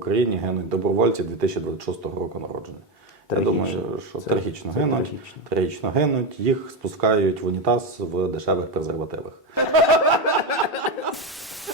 Україні гинуть добровольці 2026 року народження. Я думаю, що Це- трагічно це гинуть. трагічно. Трагічно гинуть, їх спускають в унітаз в дешевих презервативах.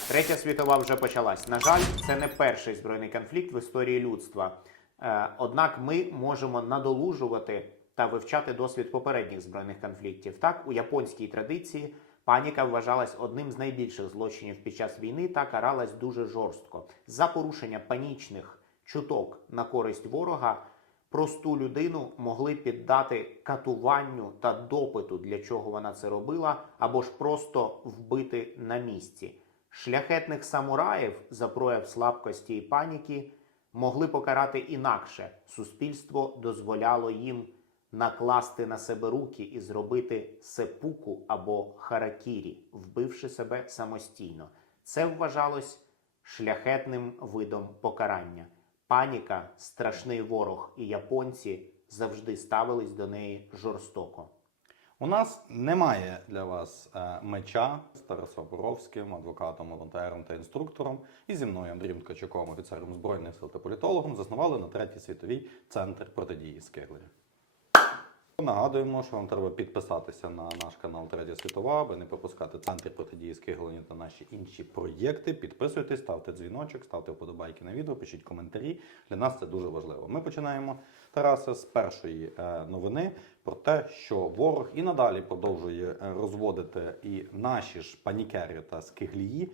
Третя світова вже почалась. На жаль, це не перший збройний конфлікт в історії людства. Е, Однак ми можемо надолужувати та вивчати досвід попередніх збройних конфліктів. Так, у японській традиції паніка вважалась одним з найбільших злочинів під час війни та каралась дуже жорстко. За порушення панічних чуток на користь ворога просту людину могли піддати катуванню та допиту, для чого вона це робила, або ж просто вбити на місці. Шляхетних самураїв за прояв слабкості і паніки могли покарати інакше. Суспільство дозволяло їм накласти на себе руки і зробити сепуку або харакірі, вбивши себе самостійно. Це вважалось шляхетним видом покарання. Паніка страшний ворог, і японці завжди ставились до неї жорстоко. У нас немає для вас е, меча з Тарасом Боровським, адвокатом, волонтером та інструктором, і зі мною Андрієм Ткачуком, офіцером збройних сил та політологом, заснували на третій світовій центр протидії скиглення. Нагадуємо, що вам треба підписатися на наш канал Третя Світова, аби не пропускати центр протидії скигленню та наші інші проєкти. Підписуйтесь, ставте дзвіночок, ставте вподобайки на відео, пишіть коментарі. Для нас це дуже важливо. Ми починаємо Тараса з першої е, новини про те, що ворог і надалі продовжує е, розводити і наші ж панікери та скиглії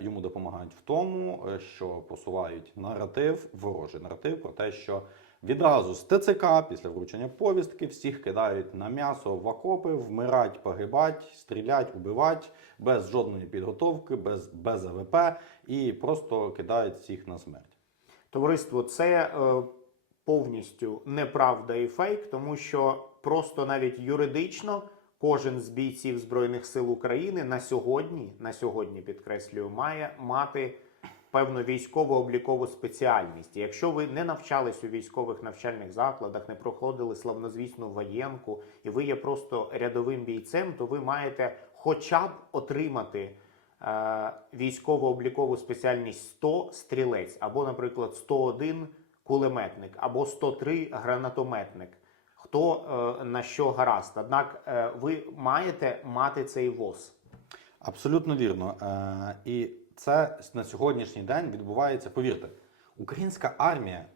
йому допомагають в тому, е, що просувають наратив, ворожий наратив про те, що Відразу з ТЦК після вручення повістки всіх кидають на м'ясо в окопи, вмирать, погибать, стрілять, убивать без жодної підготовки, без, без АВП і просто кидають всіх на смерть. Товариство, це е, повністю неправда і фейк, тому що просто навіть юридично кожен з бійців Збройних сил України на сьогодні, на сьогодні підкреслюю, має мати певну військово-облікову спеціальність. І якщо ви не навчались у військових навчальних закладах, не проходили славнозвісну воєнку, і ви є просто рядовим бійцем, то ви маєте хоча б отримати е, військово-облікову спеціальність 100 стрілець, або, наприклад, 101 кулеметник, або 103 гранатометник. Хто е, на що гаразд. Однак е, ви маєте мати цей ВОЗ. Абсолютно вірно. Е, і це на сьогоднішній день відбувається. Повірте, українська армія,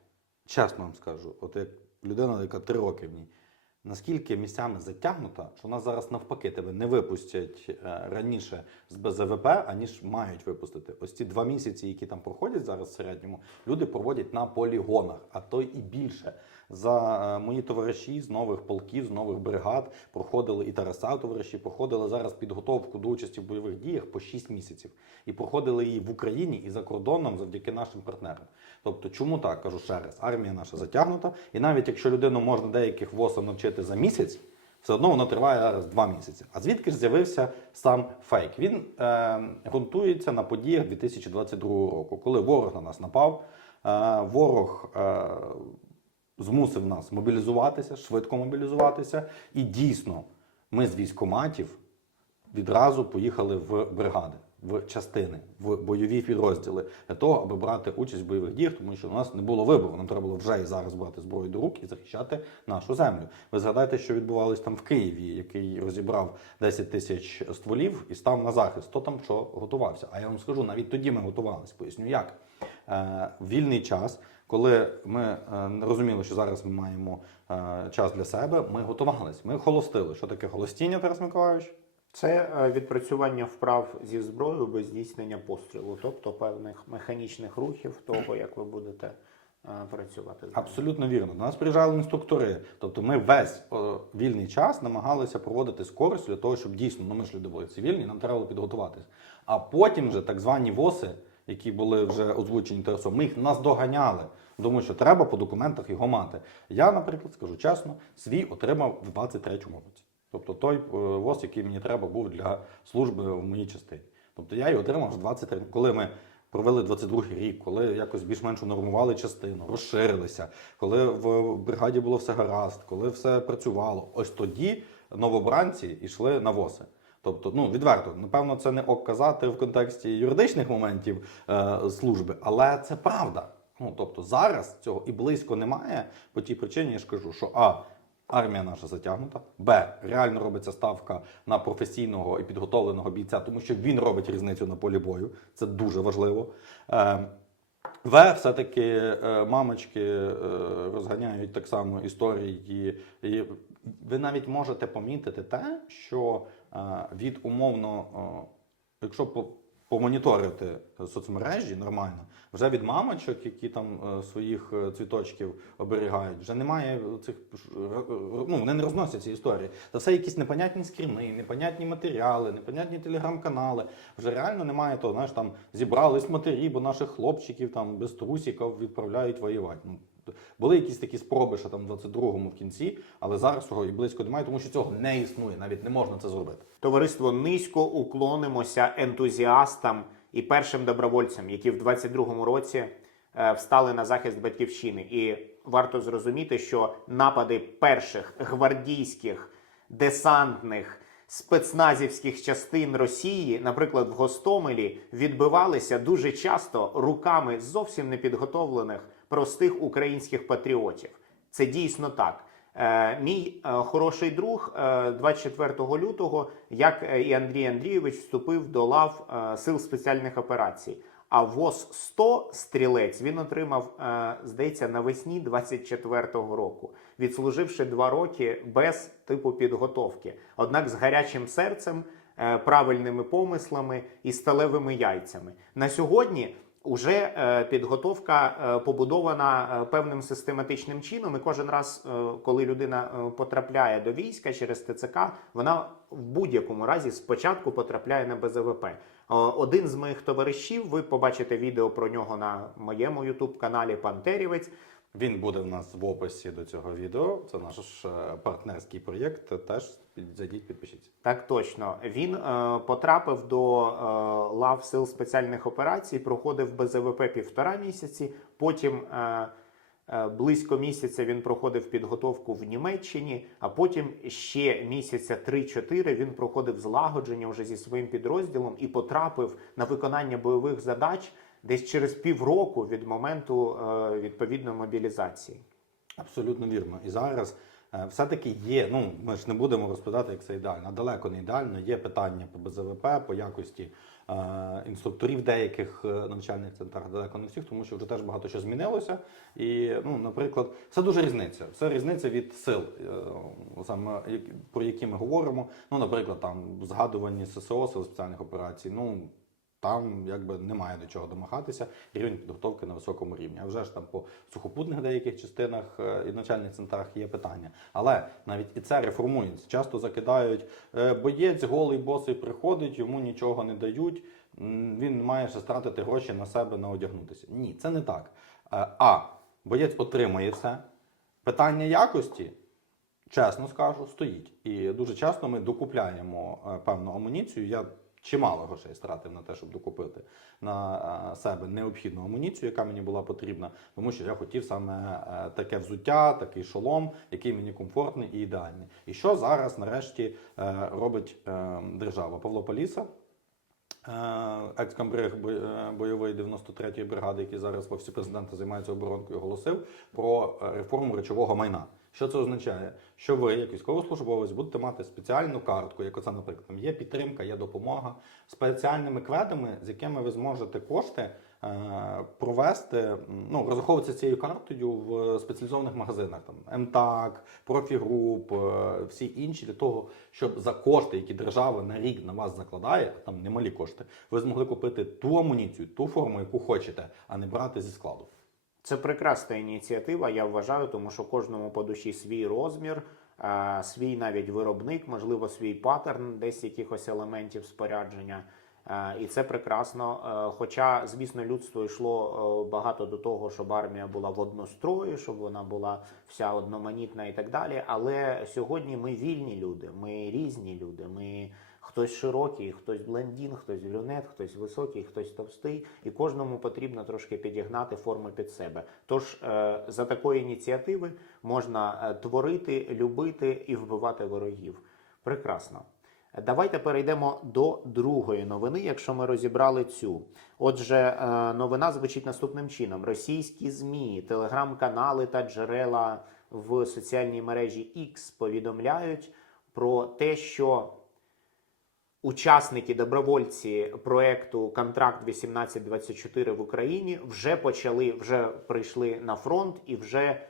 чесно вам скажу, от як людина, яка три роки в ній, наскільки місцями затягнута, що нас зараз навпаки тебе не випустять раніше з БЗВП, аніж мають випустити. Ось ці два місяці, які там проходять зараз в середньому, люди проводять на полігонах, а то і більше. За е, мої товариші з нових полків, з нових бригад проходили і Тараса товариші, проходили зараз підготовку до участі в бойових діях по 6 місяців. І проходили її в Україні і за кордоном завдяки нашим партнерам. Тобто, чому так кажу ще раз? Армія наша затягнута, і навіть якщо людину можна деяких ВОСам навчити за місяць. Все одно воно триває зараз два місяці. А звідки ж з'явився сам фейк? Він е, ґрунтується на подіях 2022 року, коли ворог на нас напав. Е, ворог е, змусив нас мобілізуватися, швидко мобілізуватися. І дійсно, ми з військоматів відразу поїхали в бригади, в частини, в бойові підрозділи для того, аби брати участь в бойових діях, тому що у нас не було вибору. Нам треба було вже і зараз брати зброю до рук і захищати нашу землю. Ви згадайте, що відбувалось там в Києві, який розібрав 10 тисяч стволів і став на захист. Хто там що готувався? А я вам скажу, навіть тоді ми готувалися. Поясню, як Е, вільний час, коли ми не розуміли, що зараз ми маємо е, час для себе, ми готувалися. Ми холостили. Що таке холостіння, Тарас Миколаївич? Це е, відпрацювання вправ зі зброєю без здійснення пострілу, тобто певних механічних рухів того, як ви будете е, працювати. з. Абсолютно вірно. До нас приїжджали інструктори. Тобто ми весь о, вільний час намагалися проводити з користю для того, щоб дійсно ну, ми ж люди були цивільні, нам треба було підготуватися. А потім вже так звані ВОСи, які були вже озвучені ТРСО, ми їх наздоганяли. Тому що треба по документах його мати. Я, наприклад, скажу чесно, свій отримав в 23-му році. Тобто той е, ВОЗ, який мені треба був для служби в моїй частині. Тобто я його отримав в 23 коли ми провели 22-й рік, коли якось більш-менш унормували частину, розширилися, коли в бригаді було все гаразд, коли все працювало. Ось тоді новобранці йшли на ВОСи. Тобто, ну відверто, напевно, це не ок казати в контексті юридичних моментів е, служби, але це правда. Ну тобто зараз цього і близько немає по тій причині, я ж кажу, що а. Армія наша затягнута. Б. Реально робиться ставка на професійного і підготовленого бійця, тому що він робить різницю на полі бою. Це дуже важливо. Е, в, все-таки е, мамочки е, розганяють так само історії. І ви навіть можете помітити те, що від умовно, якщо по- помоніторити соцмережі нормально, вже від мамочок, які там е, своїх е, цвіточків оберігають, вже немає цих ну вони не розносять ці історії. Це все якісь непонятні скріни, непонятні матеріали, непонятні телеграм-канали. Вже реально немає того, знаєш, там зібрались матері, бо наших хлопчиків там без трусиків відправляють воювати. Ну, були якісь такі спроби, що там в 22-му в кінці, але зараз цього і близько немає, тому що цього не існує, навіть не можна це зробити. Товариство низько уклонимося ентузіастам і першим добровольцям, які в 22-му році е, встали на захист батьківщини. І варто зрозуміти, що напади перших гвардійських десантних спецназівських частин Росії, наприклад, в Гостомелі, відбивалися дуже часто руками зовсім непідготовлених простих українських патріотів. Це дійсно так. Е, мій е, хороший друг е, 24 лютого, як е, і Андрій Андрійович, вступив до лав е, сил спеціальних операцій. А ВОЗ 100 стрілець він отримав, е, здається, навесні 24-го року, відслуживши два роки без типу підготовки. Однак з гарячим серцем, е, правильними помислами і сталевими яйцями. На сьогодні Уже е, підготовка е, побудована е, певним систематичним чином, і кожен раз, коли людина потрапляє до війська через ТЦК, вона в будь-якому разі спочатку потрапляє на БЗВП. Один з моїх товаришів, ви побачите відео про нього на моєму ютуб каналі Пантерівець. Він буде в нас в описі до цього відео. Це наш е, партнерський проєкт. Теж зайдіть, підпишіться. Так точно. Він е, потрапив до е, лав сил спеціальних операцій, проходив БЗВП півтора місяці. Потім е, е, близько місяця він проходив підготовку в Німеччині, а потім ще місяця 3-4 він проходив злагодження вже зі своїм підрозділом і потрапив на виконання бойових задач десь через півроку від моменту е, відповідної мобілізації. Абсолютно вірно. І зараз е, все-таки є. Ну ми ж не будемо розповідати, як це ідеально. Далеко не ідеально. Є питання по БЗВП, по якості е, інструкторів деяких навчальних центрах, далеко не всіх, тому що вже теж багато що змінилося. І, ну, наприклад, це дуже різниця. Це різниця від сил, саме про які ми говоримо. Ну, наприклад, там згадувані ССО, сил спеціальних операцій. Ну там якби немає до чого домагатися, рівень підготовки на високому рівні. А вже ж там по сухопутних деяких частинах е, і навчальних центрах є питання. Але навіть і це реформується. Часто закидають е, боєць, голий босий приходить, йому нічого не дають. Він має ще стратити гроші на себе на одягнутися. Ні, це не так. Е, А боєць отримує все. Питання якості чесно скажу, стоїть. І дуже часто ми докупляємо певну амуніцію. Я чимало грошей стратив на те, щоб докупити на е, себе необхідну амуніцію, яка мені була потрібна, тому що я хотів саме е, таке взуття, такий шолом, який мені комфортний і ідеальний. І що зараз нарешті е, робить держава? Павло Поліса. Екс-камбриг бойової 93-ї бригади, який зараз в офісі президента займається оборонкою, оголосив про реформу речового майна. Що це означає? Що ви, як військовослужбовець, будете мати спеціальну картку, як оце, наприклад, там є підтримка, є допомога, спеціальними кведами, з якими ви зможете кошти е, провести, ну, розраховуватися цією картою в спеціалізованих магазинах, там МТАК, Профігруп, е, всі інші, для того, щоб за кошти, які держава на рік на вас закладає, а там немалі кошти, ви змогли купити ту амуніцію, ту форму, яку хочете, а не брати зі складу. Це прекрасна ініціатива, я вважаю, тому що кожному по душі свій розмір, е, свій навіть виробник, можливо, свій паттерн десь якихось елементів спорядження. Е, І це прекрасно. Е, Хоча, звісно, людство йшло багато до того, щоб армія була в однострої, щоб вона була вся одноманітна і так далі. Але сьогодні ми вільні люди, ми різні люди. Ми хтось широкий, хтось блондін, хтось брюнет, хтось високий, хтось товстий, і кожному потрібно трошки підігнати форму під себе. Тож е, за такої ініціативи можна е, творити, любити і вбивати ворогів. Прекрасно. Давайте перейдемо до другої новини, якщо ми розібрали цю. Отже, е, новина звучить наступним чином: російські змі, телеграм-канали та джерела в соціальній мережі X повідомляють про те, що учасники добровольці проекту Контракт 1824 в Україні вже почали, вже прийшли на фронт і вже е,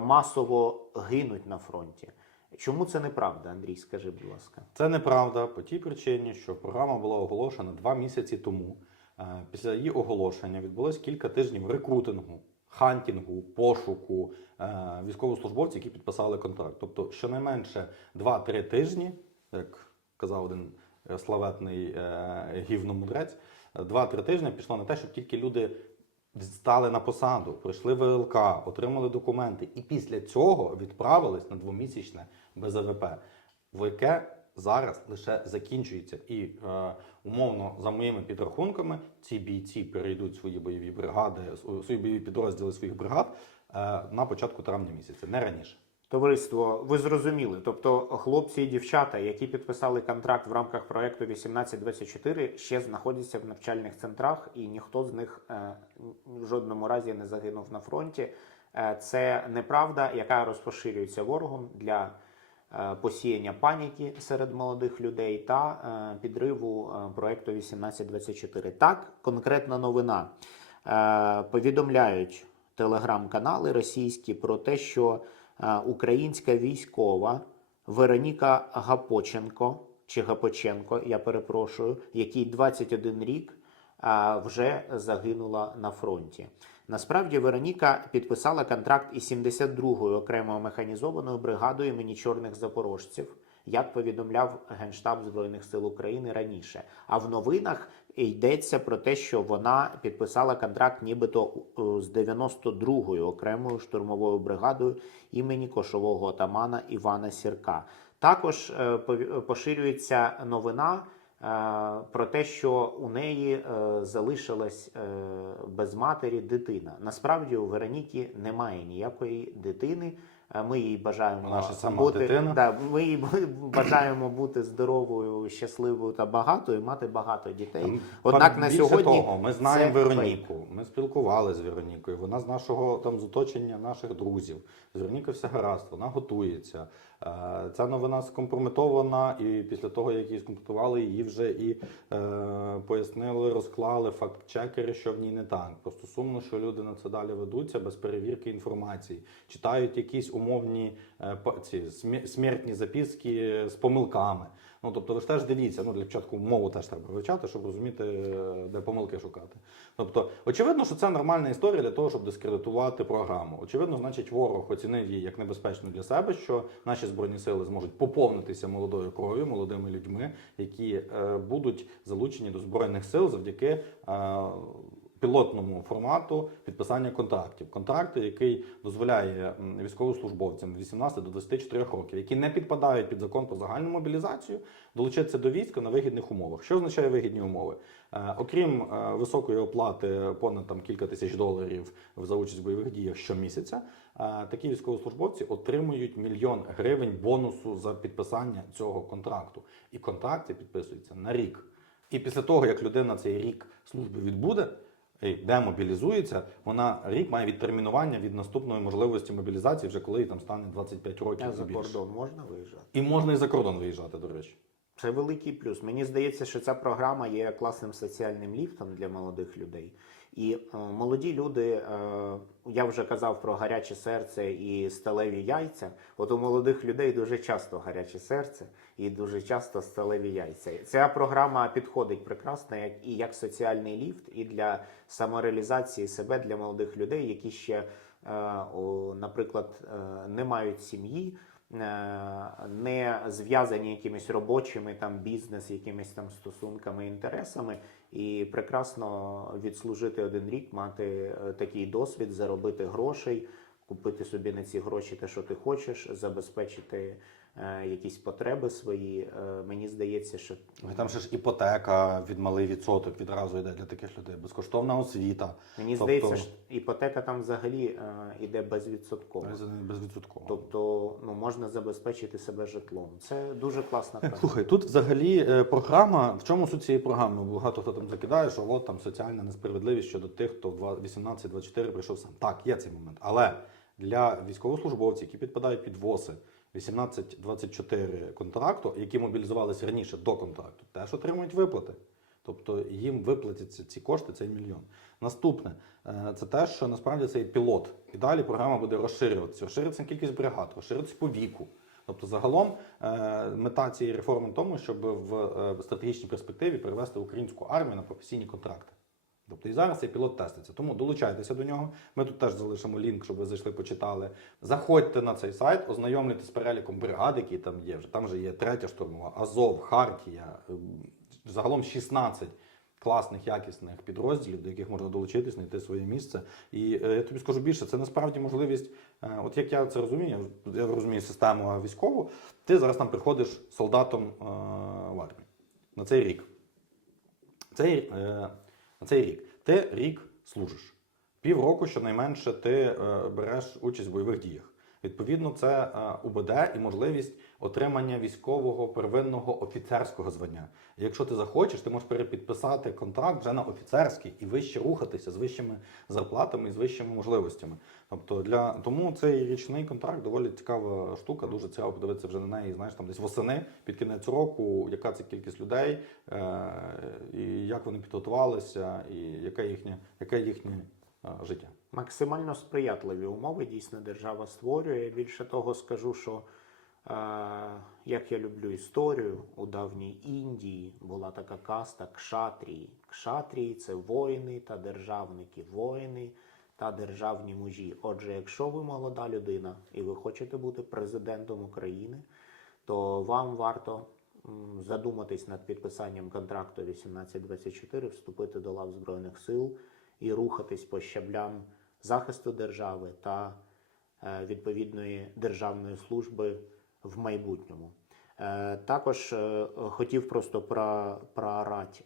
масово гинуть на фронті. Чому це неправда, Андрій? Скажи, будь ласка. Це неправда по тій причині, що програма була оголошена два місяці тому. Е, Після її оголошення відбулось кілька тижнів рекрутингу, хантінгу, пошуку е, військовослужбовців, які підписали контракт. Тобто, щонайменше 2-3 тижні, як казав один славетний е, гівномудрець, 2-3 тижні пішло на те, щоб тільки люди стали на посаду, пройшли ВЛК, отримали документи, і після цього відправились на двомісячне БЗВП, в яке зараз лише закінчується. І е, умовно, за моїми підрахунками, ці бійці перейдуть свої бойові бригади, свої бойові підрозділи своїх бригад е, на початку травня місяця, не раніше. Товариство, ви зрозуміли. Тобто, хлопці і дівчата, які підписали контракт в рамках проекту 1824, ще знаходяться в навчальних центрах, і ніхто з них е, в жодному разі не загинув на фронті. Е, це неправда, яка розпоширюється ворогом для е, посіяння паніки серед молодих людей та підриву проекту 1824. Так, конкретна новина. Повідомляють телеграм-канали російські про те, що українська військова Вероніка Гапоченко чи Гапоченко, я перепрошую, якій 21 рік вже загинула на фронті. Насправді Вероніка підписала контракт із 72-ю окремою механізованою бригадою імені чорних запорожців, як повідомляв Генштаб Збройних сил України раніше. А в новинах йдеться про те, що вона підписала контракт, нібито е, з 92-ю окремою штурмовою бригадою імені кошового отамана Івана Сірка. Також е, поширюється новина. е, Про те, що у неї залишилась без матері дитина. Насправді у Вероніки немає ніякої дитини. Е, Ми їй бажаємо ж сама бути, дитина. Да, ми їй бажаємо бути здоровою, щасливою та багатою, мати багато дітей. Однак Пан- на сьогодні того, ми знаємо це Вероніку. Ми спілкувалися з Веронікою. Вона з нашого там з оточення наших друзів. З Веронікою все гаразд, вона готується. Е, Ця новина скомпрометована, і після того, як її скомпрометували, її вже і е, пояснили, розклали факт-чекери, що в ній не так. Просто сумно, що люди на це далі ведуться без перевірки інформації, читають якісь умовні е, ці смертні записки з помилками. Ну тобто, ви ж теж дивіться. Ну для початку мову теж треба вивчати, щоб розуміти, е, де помилки шукати. Тобто, очевидно, що це нормальна історія для того, щоб дискредитувати програму. Очевидно, значить, ворог оцінив її як небезпечну для себе, що наші збройні сили зможуть поповнитися молодою кров'ю, молодими людьми, які е, будуть залучені до збройних сил завдяки. Е, Пілотному формату підписання контрактів. Контракти, який дозволяє військовослужбовцям від 18 до 24 років, які не підпадають під закон про загальну мобілізацію, долучитися до війська на вигідних умовах. Що означає вигідні умови? Е, окрім е, високої оплати понад там кілька тисяч доларів за участь в бойових діях щомісяця, е, такі військовослужбовці отримують мільйон гривень бонусу за підписання цього контракту. І контракти підписуються на рік. І після того, як людина цей рік служби відбуде демобілізується, вона рік має відтермінування від наступної можливості мобілізації, вже коли їй там стане 25 років. а за більше. кордон можна виїжджати. І можна і за кордон виїжджати, до речі. Це великий плюс. Мені здається, що ця програма є класним соціальним ліфтом для молодих людей. І е, молоді люди, е, я вже казав про гаряче серце і сталеві яйця. От у молодих людей дуже часто гаряче серце і дуже часто сталеві яйця. Ця програма підходить прекрасно як і як соціальний ліфт, і для самореалізації себе для молодих людей, які ще, е, наприклад, не мають сім'ї не зв'язані якимись робочими там бізнес, якимись там стосунками, інтересами, і прекрасно відслужити один рік, мати е, такий досвід, заробити грошей, купити собі на ці гроші те, що ти хочеш, забезпечити е, якісь потреби свої. Е, Мені здається, що Там ще ж іпотека від малий відсоток відразу йде для таких людей, безкоштовна освіта. мені Тобто- здається, що іпотека там взагалі е, іде безвідсотково. Безвідсотково. Тобто ну, можна забезпечити себе житлом. Це дуже класна практика. Слухай, тут взагалі е, програма. В чому суть цієї програми? Багато хто там закидає, що от там соціальна несправедливість щодо тих, хто в 18-24 прийшов сам. Так, є цей момент. Але для військовослужбовців, які підпадають під ВОСи 18-24 контракту, які мобілізувалися раніше до контракту, теж отримують виплати. Тобто їм виплатяться ці кошти, цей мільйон. Наступне е, це те, що насправді це є пілот. І далі програма буде розширюватися. Розшириться кількість бригад, розшириться по віку. Тобто, загалом е, мета цієї реформи в тому, щоб в е, стратегічній перспективі перевести українську армію на професійні контракти. Тобто і зараз цей пілот теститься. Тому долучайтеся до нього. Ми тут теж залишимо лінк, щоб ви зайшли, почитали. Заходьте на цей сайт, ознайомлюйтесь з переліком бригад, які там є. Вже там вже є третя штурмова, Азов, Хартія. ем, Загалом 16 класних, якісних підрозділів, до яких можна долучитись, знайти своє місце. І е, я тобі скажу більше, це насправді можливість, е, от як я це розумію, я розумію систему військову. Ти зараз там приходиш солдатом е, в армію на цей рік. Цей, на цей рік ти рік служиш. Півроку, щонайменше, ти е, береш участь в бойових діях. Відповідно, це е, УБД і можливість отримання військового первинного офіцерського звання. Якщо ти захочеш, ти можеш перепідписати контракт вже на офіцерський і вище рухатися з вищими зарплатами і з вищими можливостями. Тобто для тому цей річний контракт доволі цікава штука. Дуже цікаво подивитися вже на неї. Знаєш, там десь восени під кінець року, яка це кількість людей, е, і як вони підготувалися, і яке їхнє, яке їхнє е, життя. Максимально сприятливі умови дійсно держава створює. Більше того, скажу, що е, як я люблю історію, у давній Індії була така каста кшатрії. Кшатрії це воїни та державники, воїни та державні мужі. Отже, якщо ви молода людина і ви хочете бути президентом України, то вам варто задуматись над підписанням контракту 1824, вступити до лав Збройних сил і рухатись по щаблям захисту держави та е, відповідної державної служби в майбутньому. Е, Також е, хотів просто про, проорати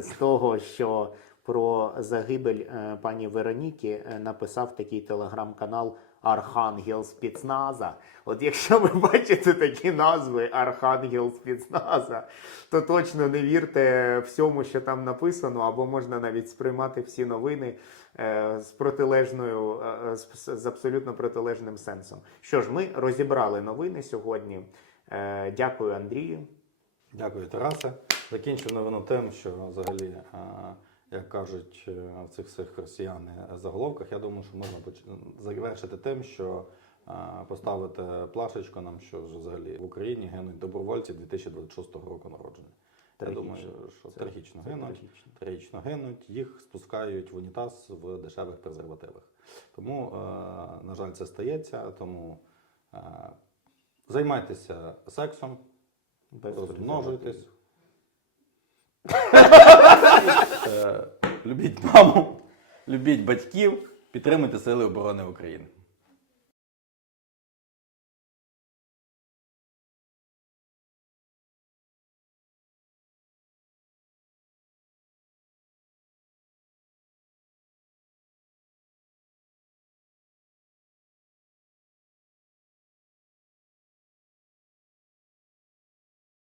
з того, що про загибель пані Вероніки написав такий телеграм-канал Архангел Спецназа. От якщо ви бачите такі назви Архангел Спецназа, то точно не вірте всьому, що там написано, або можна навіть сприймати всі новини е, з протилежною, е, з, з абсолютно протилежним сенсом. Що ж, ми розібрали новини сьогодні. Е, Дякую, Андрію. Дякую, Тарасе. Закінчив новину тим, що взагалі, е, як кажуть е, в цих всіх росіяни заголовках, я думаю, що можна завершити тим, що е, поставити плашечку нам, що взагалі в Україні гинуть добровольці 2026 року народження. Я думаю, що Це- трагічно це гинуть. трагічно. Трагічно гинуть, їх спускають в унітаз в дешевих презервативах. Тому, е, на жаль, це стається. Тому е, займайтеся сексом, Без розмножуйтесь. Е, Любіть маму, любіть батьків, підтримуйте Сили оборони України.